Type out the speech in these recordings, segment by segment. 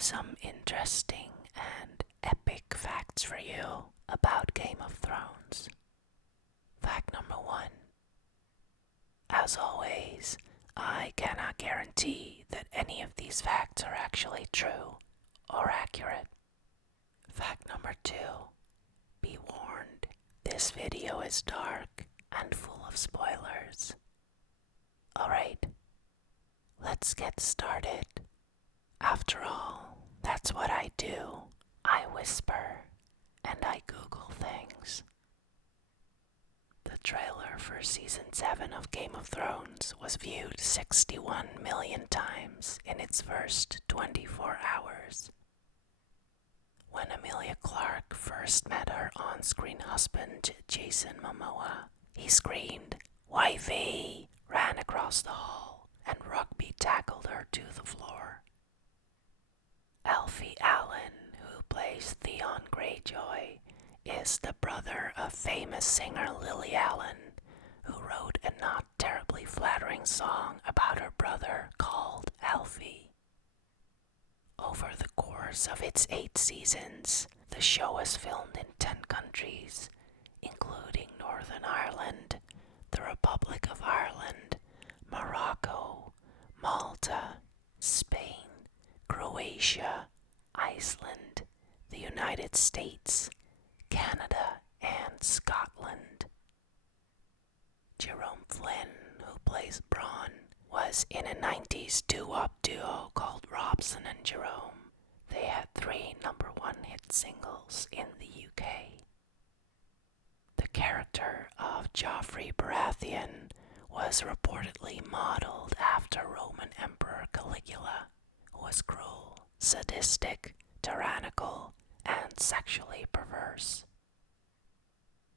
some interesting and epic facts for you about Game of Thrones. Fact number 1. As always, I cannot guarantee that any of these facts are actually true or accurate. Fact number 2. Be warned, this video is dark and full of spoilers. Alright, let's get started. After all, that's what I do. I whisper and I Google things. The trailer for Season 7 of Game of Thrones was viewed 61 million times in its first 24 hours. When Emilia Clarke first met her on-screen husband, Jason Momoa, he screamed, "Wifey!" ran across the hall, and rugby tackled her to the floor. Alfie Allen, who plays Theon Greyjoy, is the brother of famous singer Lily Allen, who wrote a not terribly flattering song about her brother called Alfie. Over the course of its 8 seasons, the show was filmed in 10 countries, including Northern Ireland, the Republic of Ireland, Morocco, Malta, Spain, Croatia, Iceland, the United States, Canada, and Scotland. Jerome Flynn, who plays Bronn, was in a 90s doo-wop duo called Robson and Jerome. They had 3 number-1 hit singles in the UK. The character of Joffrey Baratheon was reportedly modeled after Roman Emperor Caligula, who was cruel, sadistic, tyrannical, and sexually perverse.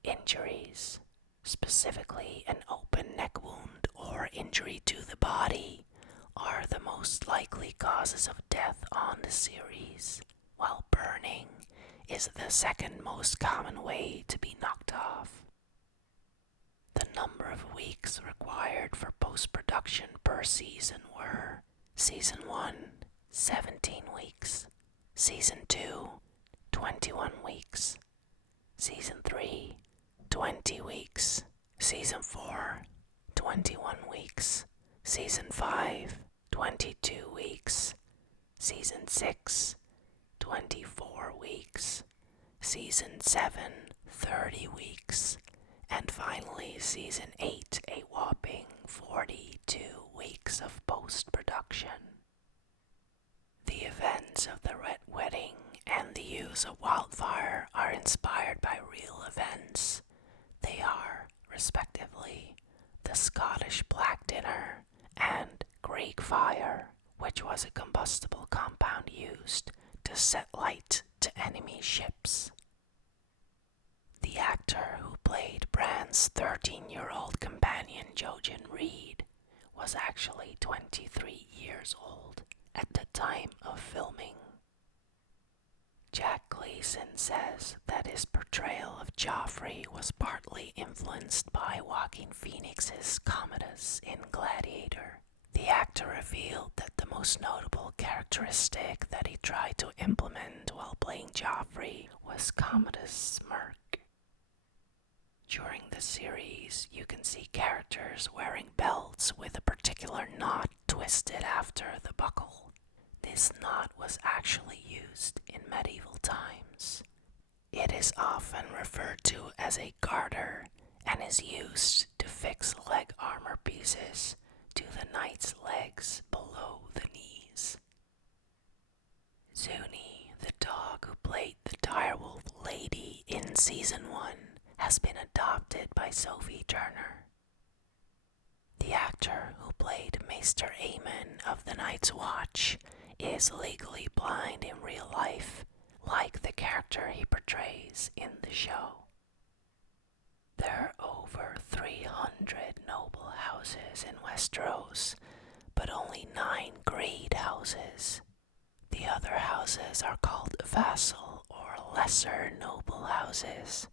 Injuries, specifically an open neck wound or injury to the body, are the most likely causes of death on the series, while burning is the second most common way to be knocked off. The number of weeks required for post-production per season were: Season 1, 17 weeks, Season 2, 21 weeks, Season 3, 20 weeks, Season 4, 21 weeks, Season 5, 22 weeks, Season 6, 24 weeks, Season 7, 30 weeks, and finally Season 8, a whopping 42 weeks of post-production. The events of the Red Wedding and the use of wildfire are inspired by real events. They are, respectively, the Scottish Black Dinner and Greek Fire, which was a combustible compound used to set light to enemy ships. The actor who played Bran's 13-year-old companion Jojen Reed was actually 23 years old at the time of filming. Jack Gleason says that his portrayal of Joffrey was partly influenced by Joaquin Phoenix's Commodus in Gladiator. The actor revealed that the most notable characteristic that he tried to implement while playing Joffrey was Commodus' smirk. During the series, you can see characters wearing belts with a particular knot twisted after the buckle. This knot was actually used in medieval times. It is often referred to as a garter and is used to fix leg armor pieces to the knight's legs below the knees. Zuni, the dog who played the direwolf lady in Season 1, has been adopted by Sophie Turner. The actor who played Maester Aemon of the Night's Watch is legally blind in real life, like the character he portrays in the show. There are over 300 noble houses in Westeros, but only 9 great houses. The other houses are called vassal or lesser noble houses.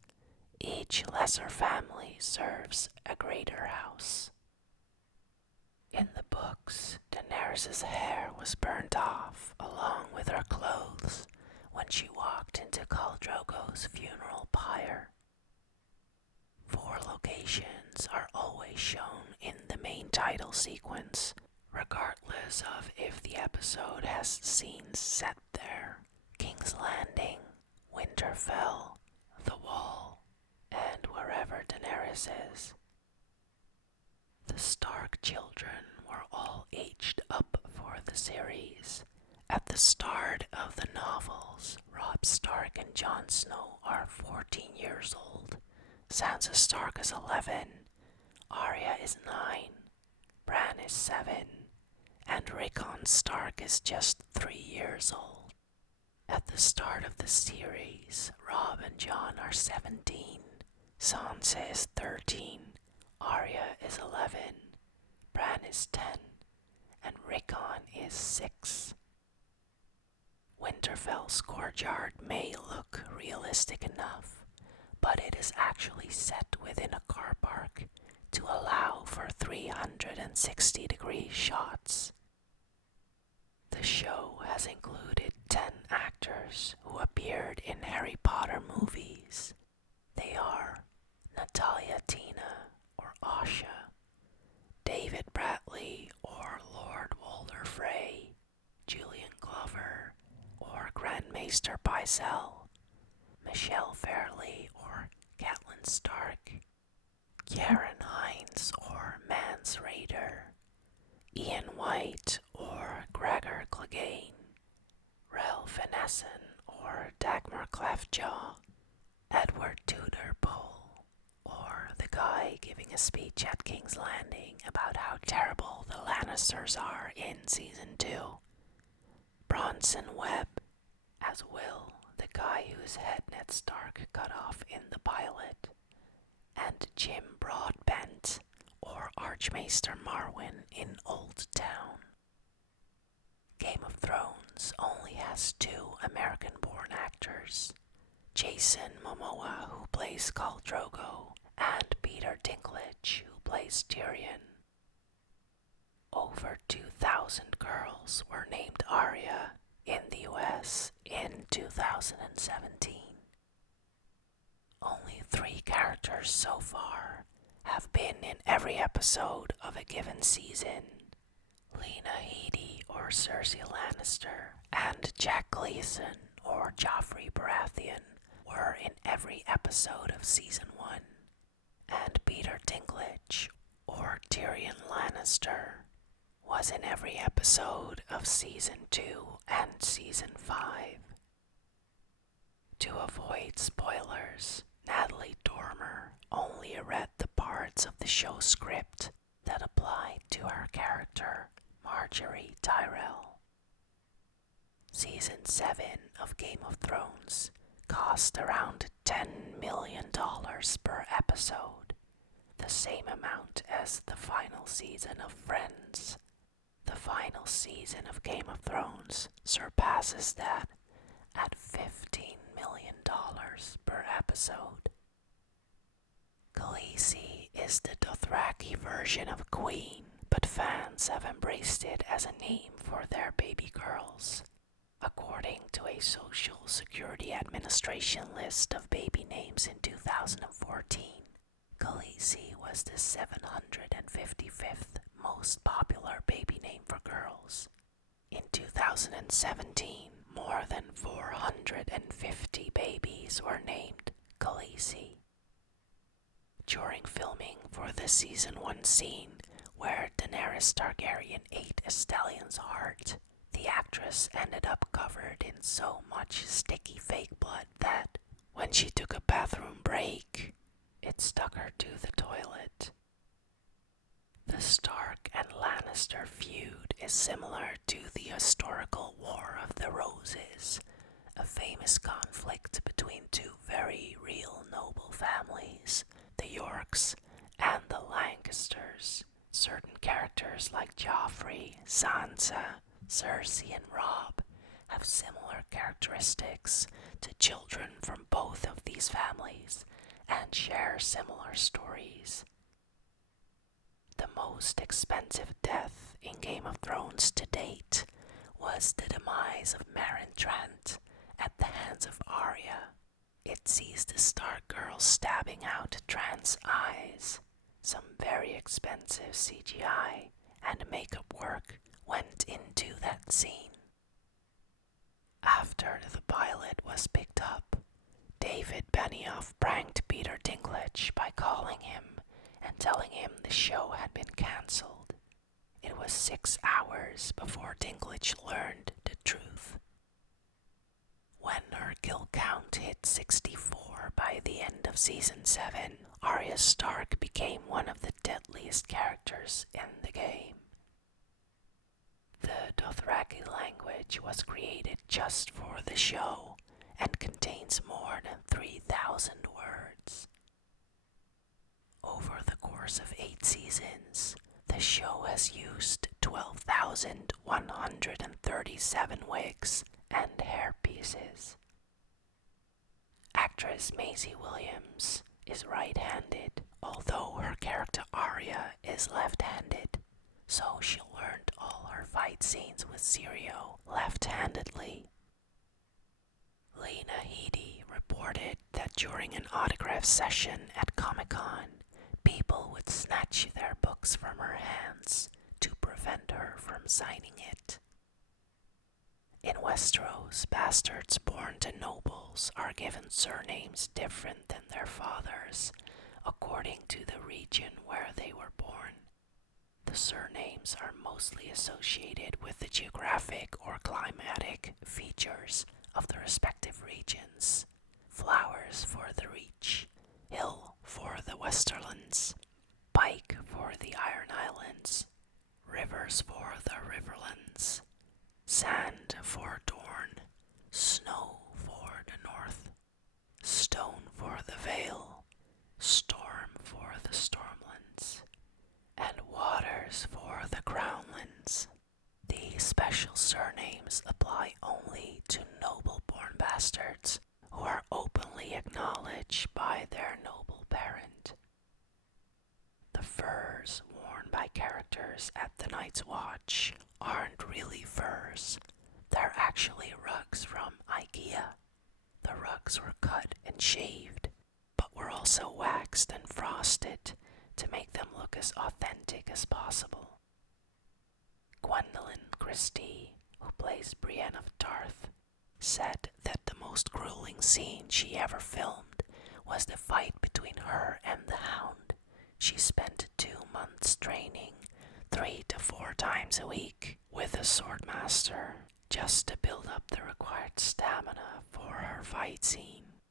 Each lesser family serves a greater house. In the books, Daenerys Daenerys' hair was burnt off along with her clothes when she walked into Khal Drogo's funeral pyre. 4 locations are always shown in the main title sequence, regardless of if the episode has scenes set there: King's Landing, Winterfell, The Wall, and wherever Daenerys is. The Stark children were all aged up for the series. At the start of the novels, Robb Stark and Jon Snow are 14 years old, Sansa Stark is 11, Arya is 9, Bran is 7, and Rickon Stark is just 3 years old. At the start of the series, Robb and Jon are 17, Sansa is 13, Arya is 11, Bran is 10, and Rickon is 6. Winterfell's courtyard may look realistic enough, but it is actually set within a car park to allow for 360-degree shots. The show has included 10 actors who appeared in Harry Potter movies. They are Natalia Tina or Asha, David Bradley or Lord Walder Frey, Julian Glover or Grandmaster Pycelle, Michelle Fairley or Catelyn Stark, Ciarán Hinds or Mance Rayder, Ian White or Gregor Clegane, Ralph Fiennes or Dagmar Cleftjaw, Edward Tudor Pole, or the guy giving a speech at King's Landing about how terrible the Lannisters are in Season 2, Bronson Webb as Will, the guy whose head Ned Stark cut off in the pilot, and Jim Broadbent, or Archmaester Marwyn in Old Town. Game of Thrones only has 2 American-born actors, Jason Momoa, who plays Khal Drogo, and Peter Dinklage, who plays Tyrion. Over 2,000 girls were named Arya in the US in 2017. Only 3 characters so far have been in every episode of a given season. Lena Headey or Cersei Lannister and Jack Gleeson or Joffrey Baratheon were in every episode of Season 1, and Peter Dinklage or Tyrion Lannister was in every episode of Season 2 and Season 5. To avoid spoilers, Natalie Dormer only read the parts of the show script that applied to her character, Marjorie Tyrell. Season 7 of Game of Thrones cost around $10 million per episode, the same amount as the final season of Friends. The final season of Game of Thrones surpasses that at $15 million per episode. Khaleesi is the Dothraki version of Queen, but fans have embraced it as a name for their baby girls. According to a Social Security Administration list of baby names in 2014, Khaleesi was the 755th most popular baby name for girls. In 2017, more than 450 babies were named Khaleesi. During filming for the Season 1 scene where Daenerys Targaryen ate a stallion's heart, the actress ended up covered in so much sticky fake blood that, when she took a bathroom break, it stuck her to the toilet. The Stark and Lannister feud is similar to the historical War of the Roses, a famous conflict between 2 very real noble families, the Yorks and the Lancasters. Certain characters like Joffrey, Sansa, Cersei, and Robb have similar characteristics to children from both of these families and share similar stories. The most expensive death in Game of Thrones to was the demise of Meryn Trant at the hands of Arya. It sees the Stark girl stabbing out Trant's eyes. Some very expensive CGI and makeup work went into that scene. After the pilot was picked up, David Benioff pranked Peter Dinklage by calling him and telling him the show had been cancelled. It was 6 hours before Dinklage learned the truth. When her kill count hit 64 by the end of Season 7, Arya Stark became one of the deadliest characters in the game. The Dothraki language was created just for the show and contains more than 3,000 words. Over the course of 8 seasons, the show has used 12,137 wigs and hairpieces. Actress Maisie Williams is right-handed, although her character Arya is left-handed, so she learned all her fight scenes with Syrio left-handedly. Lena Headey reported that during an autograph session at Comic-Con, people would snatch their books from her hands to prevent her from signing it. In Westeros, bastards born to nobles are given surnames different than their fathers, according to the region where they were born. The surnames are mostly associated with the geographic or climatic features of the respective regions. Flowers for the Reach, Hill for the Westerlands, Pike for the Iron Islands, Rivers for the Riverlands, Sand for Dorne, Snow for the North, Stone for the Vale, Storm for the Stormlands, and Waters for the Crownlands. These special surnames apply only to noble-born bastards who are openly acknowledged by their noble parent. The furs worn by characters at the Night's Watch aren't really furs. They're actually rugs from IKEA. The rugs were cut and shaved, but were also waxed and frosted to make them look as authentic as possible. Gwendolyn Christie, who plays Brienne of Tarth, said that the most grueling scene she ever filmed was the fight between her and the Hound. She spent 2 months training 3 to 4 times a week with a swordmaster just to build up the required stamina for her fight scene.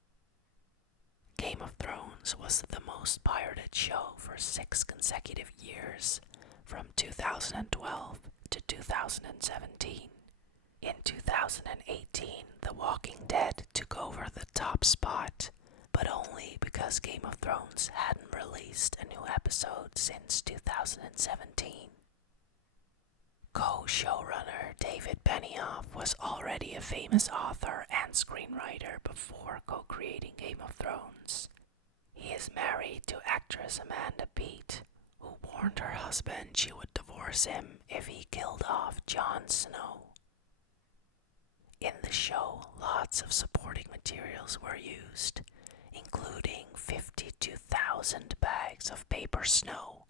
Game of Thrones was the most pirated show for 6 consecutive years, from 2012 to 2017. In 2018, The Walking Dead took over the top spot, but only because Game of Thrones hadn't released a new episode since 2017. Co-showrunner David Benioff was already a famous author and screenwriter before co-creating Game of Thrones. He is married to actress Amanda Peet, who warned her husband she would divorce him if he killed off Jon Snow. In the show, lots of supporting materials were used, including 52,000 bags of paper snow,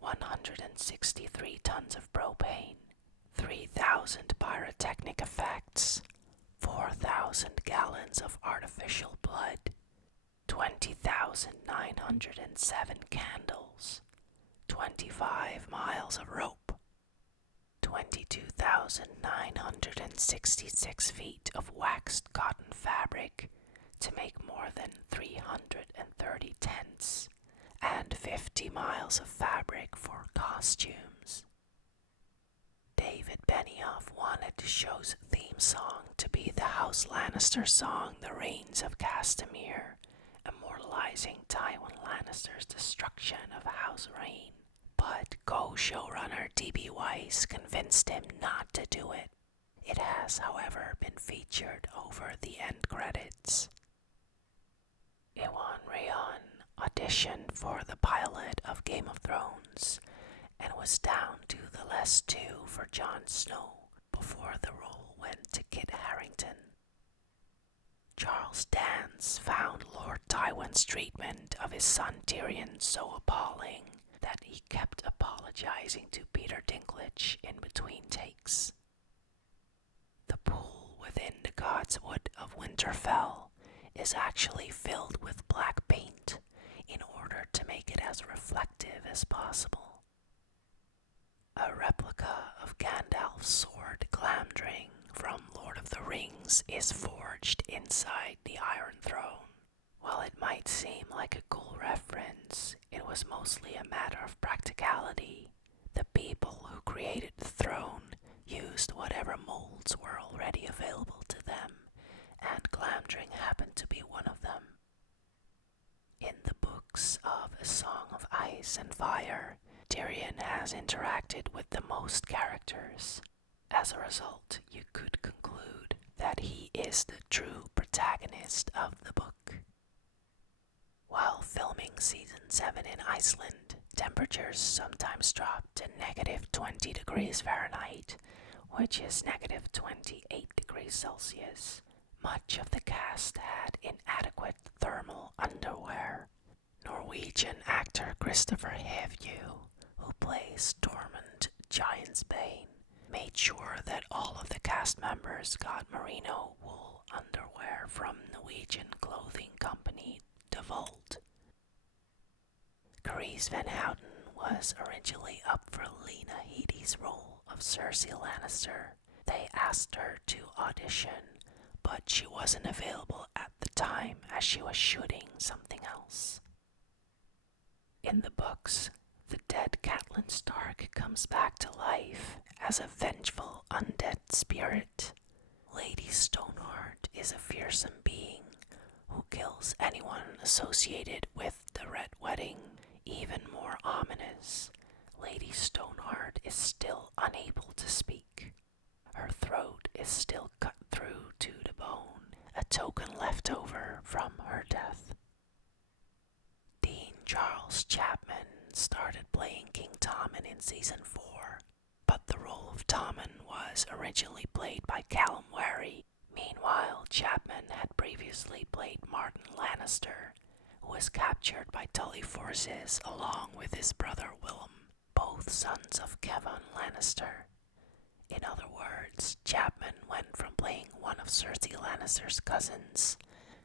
163 tons of propane, 3,000 pyrotechnic effects, 4,000 gallons of artificial blood, 20,907 candles, 25 miles of rope, 22,966 feet of waxed cotton fabric to make more than 330 tents, and 50 miles of fabric for costumes. David Benioff wanted the show's theme song to be the House Lannister song The Rains of Castamere, immortalizing Tywin Lannister's destruction of House Rain. But co-showrunner D.B. Weiss convinced him not to do it. It has, however, been featured over the end credits. Iwan Rheon auditioned for the pilot of Game of Thrones and was down to the last 2 for Jon Snow, before the role went to Kit Harington. Charles Dance found Lord Tywin's treatment of his son Tyrion so appalling that he kept apologizing to Peter Dinklage in between takes. The pool within the Godswood of Winterfell is actually filled with black paint in order to make it as reflective as possible. A replica of Gandalf's sword Glamdring from Lord of the Rings is forged inside the Iron Throne. While it might seem like a cool reference, it was mostly a matter of practicality. The people who created the throne used whatever molds were already available to them, and Glamdring happened to be one of them. In the books of A Song of Ice and Fire, Tyrion has interacted with the most characters. As a result, you could conclude that he is the true protagonist of the book. While filming season 7 in Iceland, temperatures sometimes dropped to negative 20 degrees Fahrenheit, which is negative 28 degrees Celsius. Much of the cast had inadequate thermal underwear. Norwegian actor Christopher Hivju, who plays Tormund Giantsbane, made sure that all of the cast members got merino wool underwear from Norwegian clothing company DeVolt. Carice Van Houten was originally up for Lena Headey's role of Cersei Lannister. They asked her to audition, but she wasn't available at the time as she was shooting something else. In the books, the dead Catelyn Stark comes back to life as a vengeful undead spirit. Lady Stoneheart is a fearsome being who kills anyone associated with the Red Wedding. Even more ominous, Lady Stoneheart is still unable to speak. Her throat is still cut through to the bone, a token left over from her death. Dean Charles Chapman started playing King Tommen in season 4, but the role of Tommen was originally played by Callum Wary. Meanwhile, Chapman had previously played Martin Lannister, who was captured by Tully forces along with his brother Willem, both sons of Kevan Lannister. In other words, Chapman went from playing one of Cersei Lannister's cousins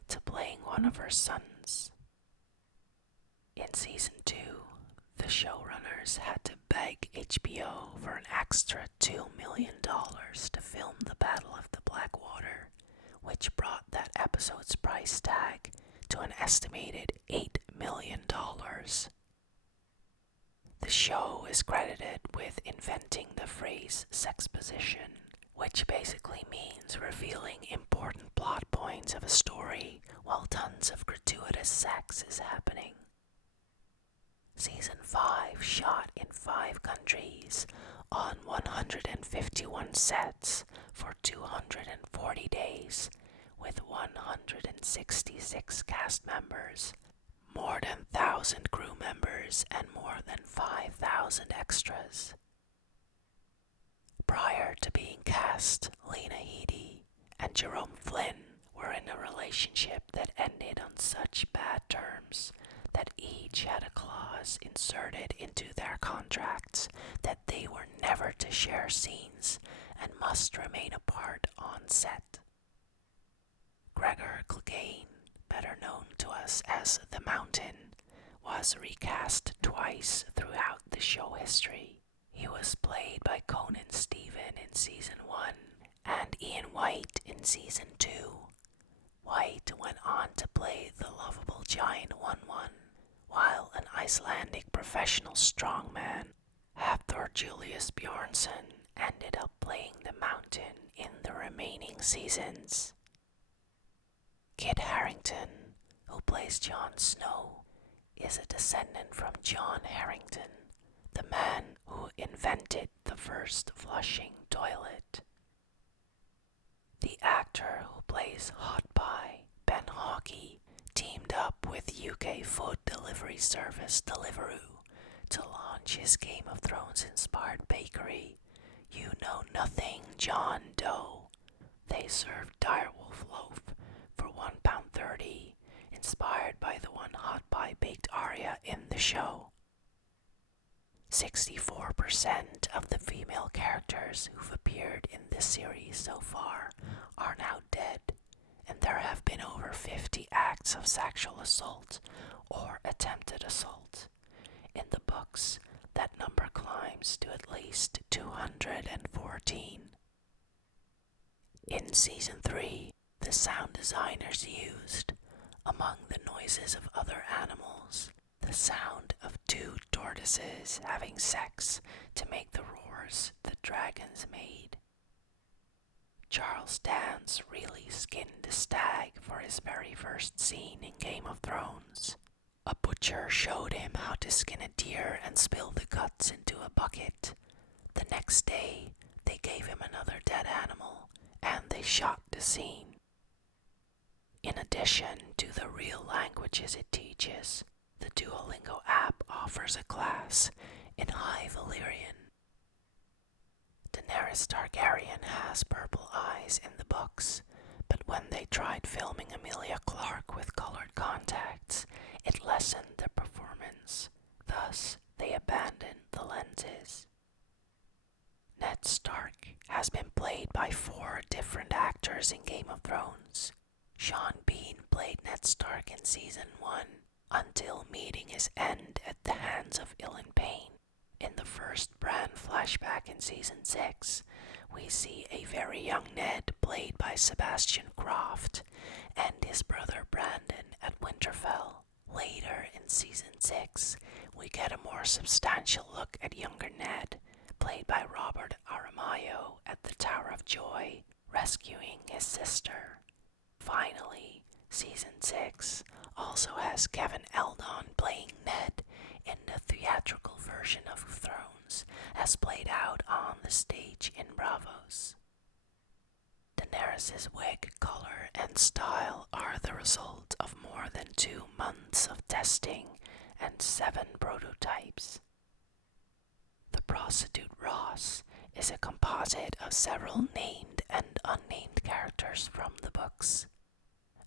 to playing one of her sons. In season 2, the showrunners had to beg HBO for an extra $2 million to film the Battle of the Blackwater, which brought that episode's price tag to an estimated $8 million. The show is credited with inventing the phrase sexposition, which basically means revealing important plot points of a story while tons of gratuitous sex is happening. Season 5 shot in 5 countries on 151 sets for 240 days with 166 cast members, more than 1,000 crew members, and more than 5,000 extras. Prior to being cast, Lena Headey and Jerome Flynn were in a relationship that ended on such bad terms that each had a clause inserted into their contracts that they were never to share scenes and must remain apart on set. Gregor Clegane, better known to us as The Mountain, was recast twice throughout the show history. He was played by Conan Stephen in season 1 and Ian White in season 2. White went on to play the lovable giant 1-1, while an Icelandic professional strongman, Hafthor Julius Bjornsson, ended up playing the Mountain in the remaining seasons. Kit Harington, who plays Jon Snow, is a descendant from John Harrington, the man who invented the first flushing toilet. The actor who plays Hot Pie, Ben Hawkey, teamed up with UK food delivery service Deliveroo to launch his Game of Thrones inspired bakery, You Know Nothing John Doe. They served direwolf loaf for £1.30, inspired by the one hot pie baked aria in the show. 64% of the female characters who've appeared in this series so far are now dead, and there have been over 50 acts of sexual assault or attempted assault. In the books, that number climbs to at least 214. In Season 3, the sound designers used, among the noises of other animals, the sound of two tortoises having sex to make the roars the dragons made. Charles Dance really skinned a stag for his very first scene in Game of Thrones. A butcher showed him how to skin a deer and spill the guts into a bucket. The next day, they gave him another dead animal, and they shot the scene. In addition to the real languages it teaches, the Duolingo app offers a class in High Valyrian. Daenerys Targaryen has purple eyes in the books, but when they tried filming Emilia Clarke with colored contacts, it lessened the performance. Thus, they abandoned the lenses. Ned Stark has been played by 4 different actors in Game of Thrones. Sean Bean played Ned Stark in Season 1 until meeting his end at the hands of Ilyn Payne. In the first Bran flashback in Season 6, we see a very young Ned played by Sebastian Croft and his brother Brandon at Winterfell. Later in Season 6, we get a more substantial look at younger Ned, played by Robert Aramayo at the Tower of Joy, rescuing his sister. Finally, Season 6 also has Kevin Eldon playing Ned in the theatrical version of Thrones, as played out on the stage in Bravos. Daenerys' wig color and style are the result of more than 2 months of testing and 7 prototypes. The prostitute Ross is a composite of several named and unnamed characters from the books.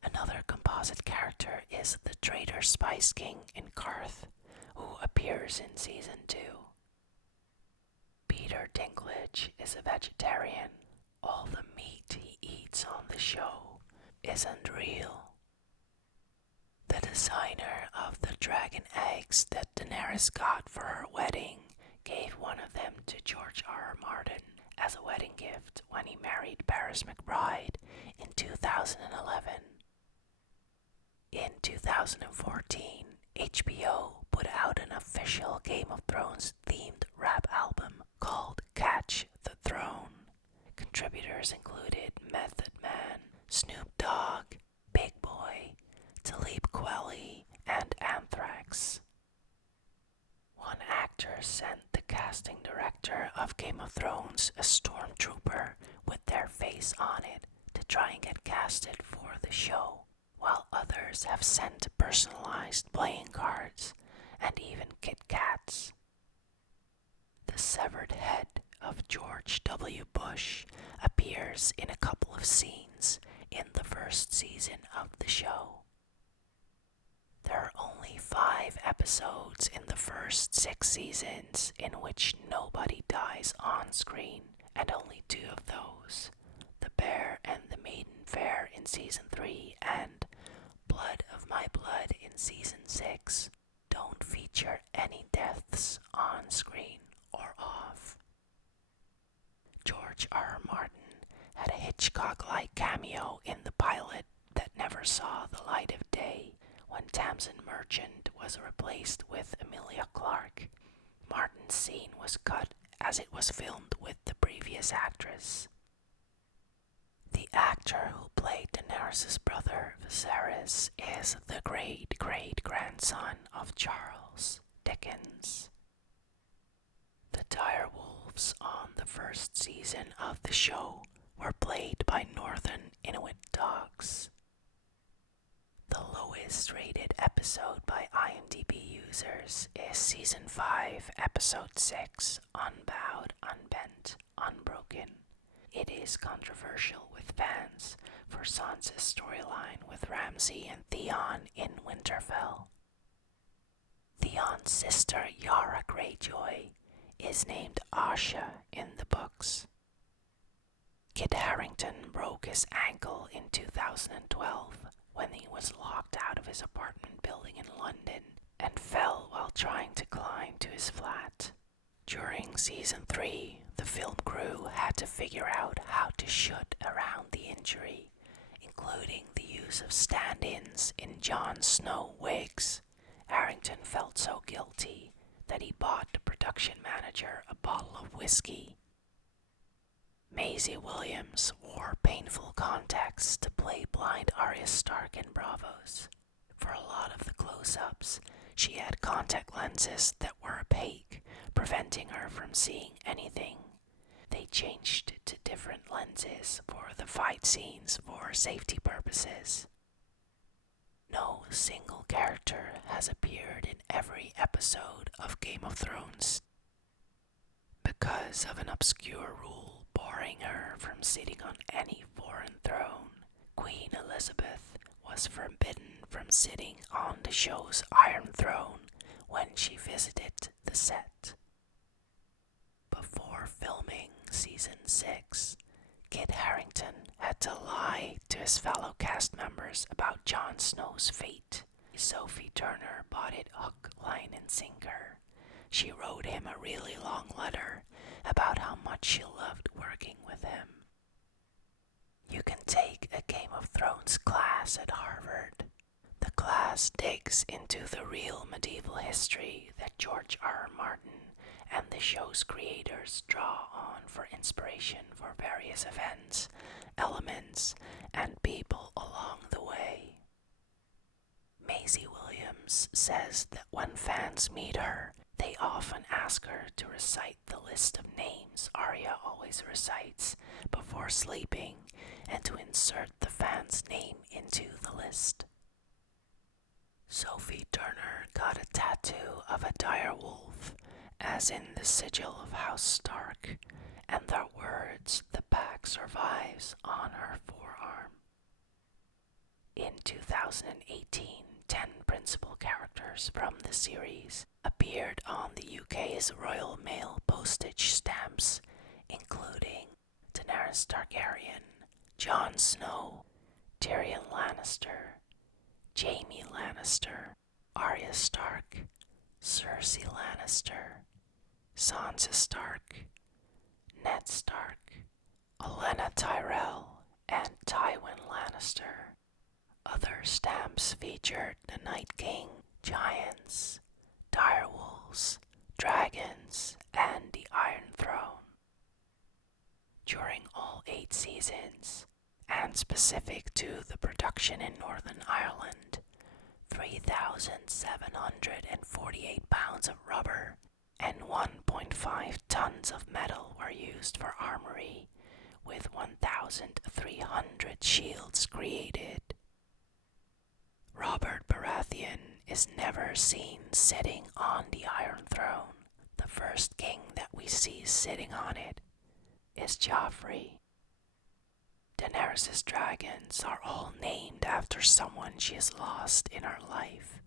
Another composite character is the traitor Spice King in Karth, who appears in Season 2. Peter Dinklage is a vegetarian. All the meat he eats on the show isn't real. The designer of the dragon eggs that Daenerys got for her wedding gave one of them to George R. R. Martin as a wedding gift when he married Paris McBride in 2011. In 2014, HBO put out an official Game of Thrones themed rap album called Catch the Throne. Contributors included Method Man, Snoop Dogg, Big Boy, Talib Kweli, and Anthrax. One actor sent the casting director of Game of Thrones a stormtrooper with their face on it to try and get casted for the show, while others have sent personalized playing cards and even Kit Kats. The severed head of George W. Bush appears in a couple of scenes in the first season of the show. There are only 5 episodes in the first 6 seasons in which nobody dies on screen, and only 2 of those, The Bear and the Maiden Fair in Season 3 and Blood of My Blood in Season 6, don't feature any deaths on screen or off. George R. R. Martin had a Hitchcock-like cameo in the pilot that never saw the light of day when Tamsin Merchant was replaced with Emilia Clarke. Martin's scene was cut as it was filmed with the previous actress. The actor who played Daenerys' brother Viserys is the great-great-grandson of Charles Dickens. The direwolves on the first season of the show were played by Northern Inuit dogs. The lowest rated episode by IMDb users is Season 5, Episode 6, Unbowed, Unbent, Unbroken. It is controversial with fans for Sansa's storyline with Ramsay and Theon in Winterfell. Theon's sister Yara Greyjoy is named Asha in the books. Kit Harington broke his ankle in 2012 when he was locked out of his apartment building in London and fell while trying to climb to his flat. During season 3, the film crew had to figure out how to shoot around the injury, including the use of stand-ins in Jon Snow wigs. Harrington felt so guilty that he bought the production manager a bottle of whiskey. Maisie Williams wore painful contacts to play blind Arya Stark in Bravos. For a lot of the close-ups, she had contact lenses that were opaque, preventing her from seeing anything. They changed to different lenses for the fight scenes for safety purposes. No single character has appeared in every episode of Game of Thrones. Because of an obscure rule barring her from sitting on any foreign throne, Queen Elizabeth was forbidden from sitting on the show's Iron Throne when she visited the set. Before filming season 6, Kit Harington had to lie to his fellow cast members about Jon Snow's fate. Sophie Turner bought it hook, line, and sinker. She wrote him a really long letter about how much she loved working with him. You can take a Game of Thrones class at Harvard. The class digs into the real medieval history that George R. R. Martin and the show's creators draw on for inspiration for various events, elements, and people along the way. Maisie Williams says that when fans meet her, they often ask her to recite the list of names Arya always recites before sleeping and to insert the fan's name into the list. Sophie Turner got a tattoo of a direwolf, as in the sigil of House Stark, and the words "The Pack Survives" on her forearm. In 2018, 10 principal characters from the series appeared on the UK's Royal Mail postage stamps, including Daenerys Targaryen, Jon Snow, Tyrion Lannister, Jaime Lannister, Arya Stark, Cersei Lannister, Sansa Stark, Ned Stark, Olenna Tyrell, and Tywin Lannister. Other stamps featured the Night King, giants, direwolves, dragons, and the Iron Throne. During all 8 seasons, and specific to the production in Northern Ireland, 3,748 pounds of rubber and 1.5 tons of metal were used for armory, with 1,300 shields created. Robert Baratheon is never seen sitting on the Iron Throne. The first king that we see sitting on it is Joffrey. Daenerys' dragons are all named after someone she has lost in her life.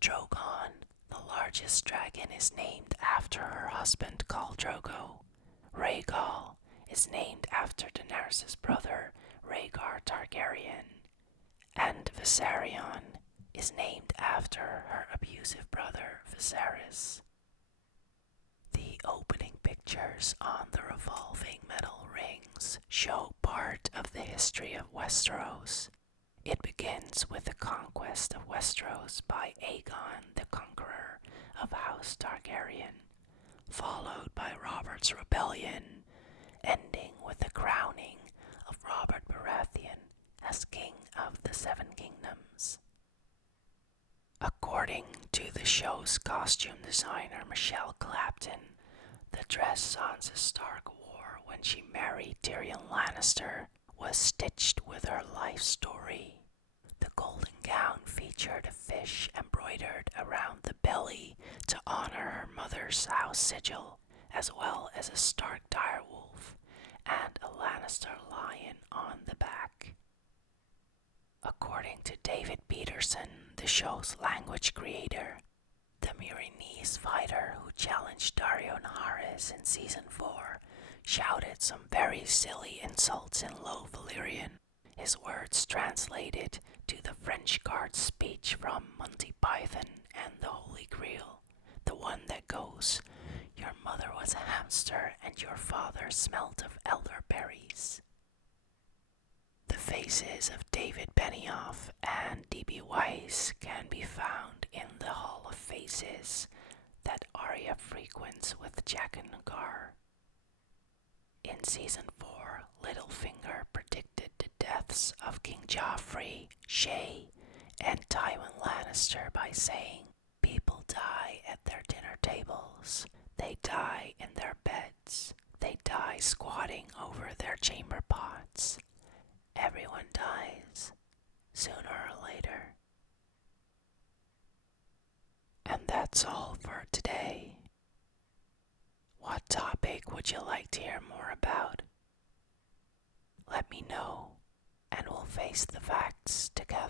Drogon, the largest dragon, is named after her husband Khal Drogo. Rhaegal is named after Daenerys' brother Rhaegar Targaryen. And Viserion is named after her abusive brother Viserys. The opening pictures on the revolving metal rings show part of the history of Westeros. It begins with the conquest of Westeros by Aegon the Conqueror of House Targaryen, followed by Robert's rebellion, ending with the crowning of Robert Baratheon as King of the Seven Kingdoms. According to the show's costume designer Michelle Clapton, the dress Sansa Stark wore when she married Tyrion Lannister was stitched with her life story. The golden gown featured a fish embroidered around the belly to honor her mother's house sigil, as well as a Stark direwolf and a Lannister to David Peterson, the show's language creator, the Murinese fighter who challenged Dario Naharis in Season 4, shouted some very silly insults in Low Valyrian, his words translated to the French guard speech from Monty Python and the Holy Grail, the one that goes, "Your mother was a hamster and your father smelt of elderberries." The faces of David Benioff and D.B. Weiss can be found in the Hall of Faces that Arya frequents with Jaqen H'ghar. In Season 4, Littlefinger predicted the deaths of King Joffrey, Shae, and Tywin Lannister by saying, "People die at their dinner tables, they die in their beds, they die squatting over their chamber pots. Everyone dies, sooner or later." And that's all for today. What topic would you like to hear more about? Let me know, and we'll face the facts together.